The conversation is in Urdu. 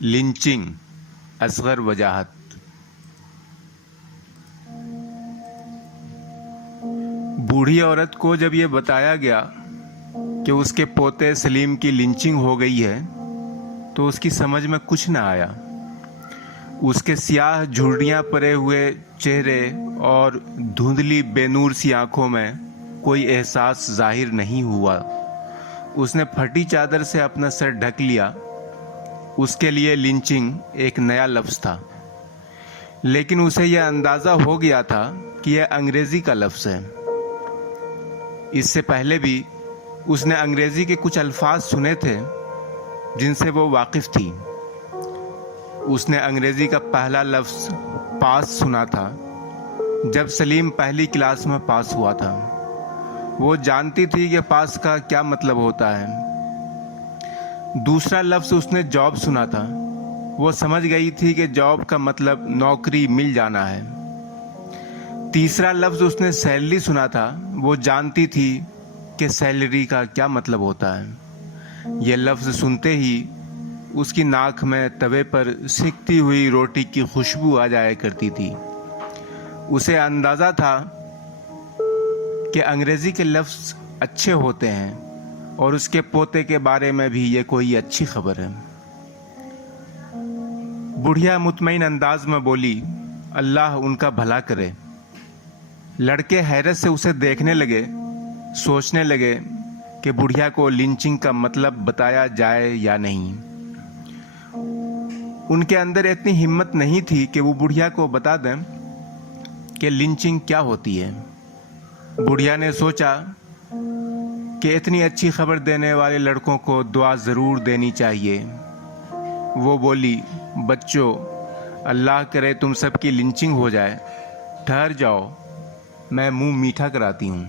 لنچنگ اصغر وجاہت۔ بوڑھی عورت کو جب یہ بتایا گیا کہ اس کے پوتے سلیم کی لنچنگ ہو گئی ہے تو اس کی سمجھ میں کچھ نہ آیا۔ اس کے سیاہ جھرریاں پڑے ہوئے چہرے اور دھندلی بے نور سی آنکھوں میں کوئی احساس ظاہر نہیں ہوا۔ اس نے پھٹی چادر سے اپنا سر ڈھک لیا۔ اس کے لیے لنچنگ ایک نیا لفظ تھا، لیکن اسے یہ اندازہ ہو گیا تھا کہ یہ انگریزی کا لفظ ہے۔ اس سے پہلے بھی اس نے انگریزی کے کچھ الفاظ سنے تھے جن سے وہ واقف تھی۔ اس نے انگریزی کا پہلا لفظ پاس سنا تھا جب سلیم پہلی کلاس میں پاس ہوا تھا۔ وہ جانتی تھی کہ پاس کا کیا مطلب ہوتا ہے۔ دوسرا لفظ اس نے جاب سنا تھا۔ وہ سمجھ گئی تھی کہ جاب کا مطلب نوکری مل جانا ہے۔ تیسرا لفظ اس نے سیلری سنا تھا۔ وہ جانتی تھی کہ سیلری کا کیا مطلب ہوتا ہے۔ یہ لفظ سنتے ہی اس کی ناک میں توے پر سکتی ہوئی روٹی کی خوشبو آ جایا کرتی تھی۔ اسے اندازہ تھا کہ انگریزی کے لفظ اچھے ہوتے ہیں اور اس کے پوتے کے بارے میں بھی یہ کوئی اچھی خبر ہے۔ بڑھیا مطمئن انداز میں بولی، اللہ ان کا بھلا کرے۔ لڑکے حیرت سے اسے دیکھنے لگے، سوچنے لگے کہ بڑھیا کو لنچنگ کا مطلب بتایا جائے یا نہیں۔ ان کے اندر اتنی ہمت نہیں تھی کہ وہ بڑھیا کو بتا دیں کہ لنچنگ کیا ہوتی ہے۔ بڑھیا نے سوچا کہ اتنی اچھی خبر دینے والے لڑکوں کو دعا ضرور دینی چاہیے۔ وہ بولی، بچوں، اللہ کرے تم سب کی لنچنگ ہو جائے۔ ٹھہر جاؤ، میں منہ میٹھا کراتی ہوں۔